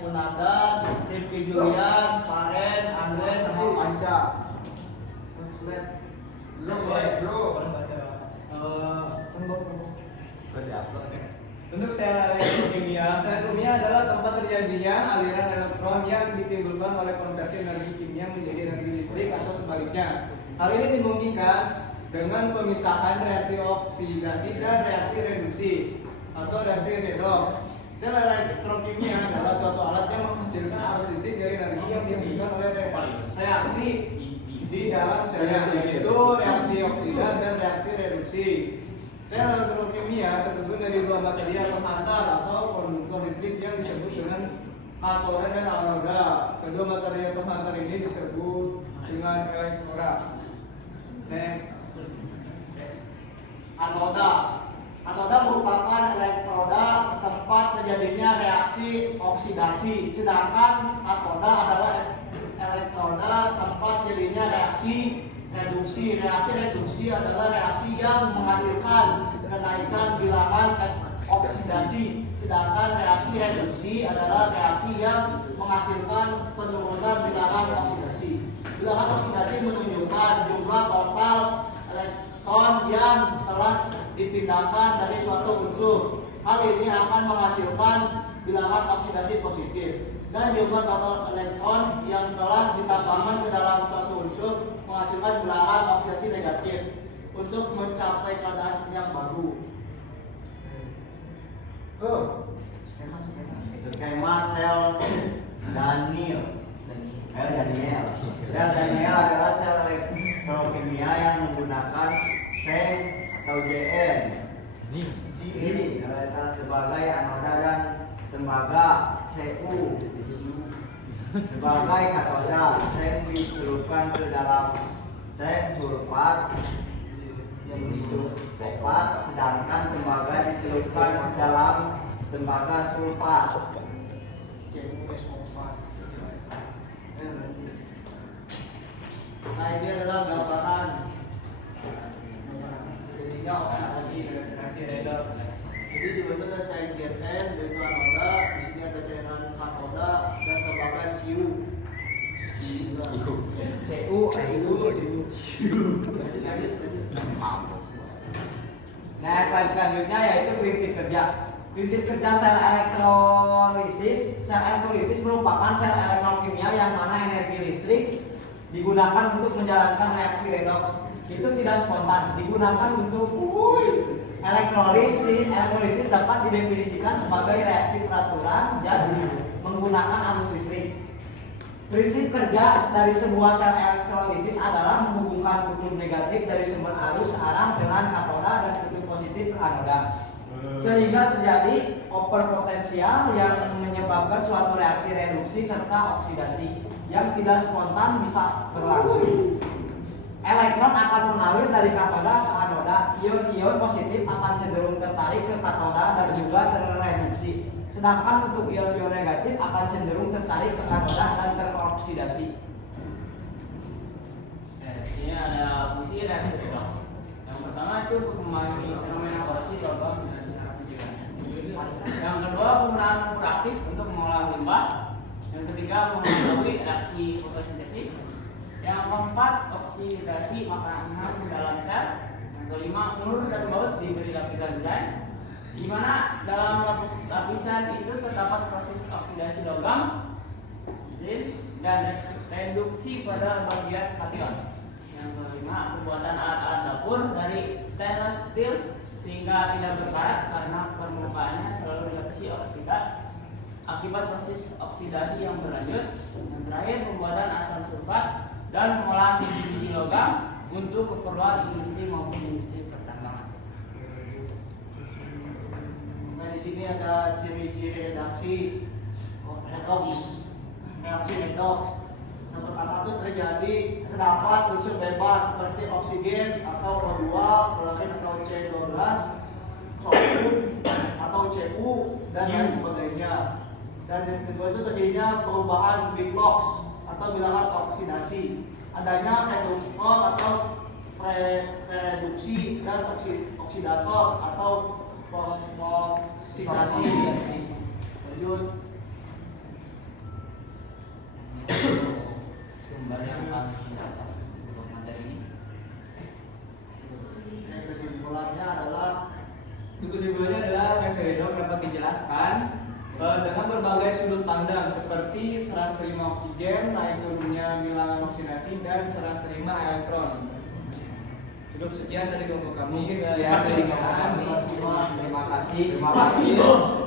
Munada, Rifki Julian, Faren, Andre, sama Panca. Lu mulai bro. Untuk sel elektrokimia adalah tempat terjadinya aliran elektron yang ditimbulkan oleh konversi energi kimia menjadi energi listrik atau sebaliknya. Hal ini dimungkinkan dengan pemisahan reaksi oksidasi dan reaksi reduksi atau reaksi redoks. Sel elektrokimia adalah suatu alat yang menghasilkan arus listrik dari energi yang ditimbulkan oleh reaksi di dalam selnya, yaitu reaksi oksida dan reaksi reduksi. Sel elektrokimia tersusun dari dua material penghantar atau konduktor listrik yang disebut dengan katoda dan anoda. Kedua material penghantar ini disebut dengan elektroda. Next. Anoda. Anoda merupakan elektroda tempat terjadinya reaksi oksidasi, sedangkan katoda adalah elektroda tempat terjadinya reaksi reduksi. Reaksi reduksi adalah reaksi yang menghasilkan kenaikan bilangan oksidasi, sedangkan reaksi reduksi adalah reaksi yang menghasilkan penurunan bilangan oksidasi. Bilangan oksidasi menunjukkan jumlah total elektron yang telah dipindahkan dari suatu unsur. Hal ini akan menghasilkan bilangan oksidasi positif, dan jumlah total elektron yang telah ditambahkan ke dalam suatu unsur menghasilkan bilangan oksidasi negatif untuk mencapai keadaan yang baru. Skema sel Daniel. Sel Daniel adalah sel elektrokimia yang menggunakan Zn atau Zn sebagai anoda dan tembaga Cu sebagai katoda. Zn dicelupkan ke dalam Zn sulfat, sedangkan tembaga dicelupkan ke dalam tembaga sulfat. Nah, ini adalah gambaran jadinya oksidasi reaksi redoks. Jadi sebetulnya saya Zn yaitu anoda, di sini ada cairan katoda dan tembaga Cu. Nah, slide selanjutnya yaitu prinsip kerja. Prinsip kerja sel elektrolisis. Sel elektrolisis merupakan sel elektrokimia yang mana energi listrik digunakan untuk menjalankan reaksi redoks. Itu tidak spontan, digunakan untuk elektrolisis. Elektrolisis dapat didefinisikan sebagai reaksi peraturan dan menggunakan arus listrik. Prinsip kerja dari sebuah sel elektrolisis adalah menghubungkan kutub negatif dari sumber arus arah dengan katoda dan kutub positif ke anoda, sehingga terjadi overpotensial yang menyebabkan suatu reaksi reduksi serta oksidasi yang tidak spontan bisa berlangsung. Elektron akan mengalir dari katoda ke anoda. Ion-ion positif akan cenderung tertarik ke katoda dan juga terreduksi. Sedangkan untuk ion-ion negatif akan cenderung tertarik ke anoda dan teroksidasi. Di sini ada fungsi reaksi redoks. Yang pertama itu untuk memahami fenomena korosif logam dengan cara pencegahan. Yang kedua, penggunaan lumpur aktif untuk mengolah limbah. Yang ketiga, mengetahui reaksi fotosintesis. Yang keempat, oksidasi makanan dalam sel. Yang kelima, nur dan baut diberi lapisan zat, di mana dalam lapisan itu terdapat proses oksidasi logam, zin, dan reduksi pada bagian kation. Yang kelima, pembuatan alat-alat dapur dari stainless steel sehingga tidak berkarat karena permukaannya selalu dilapisi oksida akibat proses oksidasi yang berlanjut. Yang terakhir, pembuatan asam sulfat dan pengolahan biji-biji logam untuk keperluan industri maupun industri pertambangan. Nah, di sini ada ciri-ciri reaksi redoks. Reaksi redoks. Yang pertama itu terjadi terdapat unsur bebas seperti oksigen atau O2, klorin atau C12, sodium atau Cu dan lain sebagainya. Dan yang kedua itu terjadinya perubahan big box atau bilangan oksidasi, adanya reduktor atau reduksi dan oksidator atau pengoksidasi. Lanjut. dengan berbagai sudut pandang seperti serah terima oksigen, naik turunnya bilangan oksidasi, dan serah terima elektron. Cukup sekian dari kelompok kami. Mungkin sekian dari kami. Terima kasih. Terima kasih.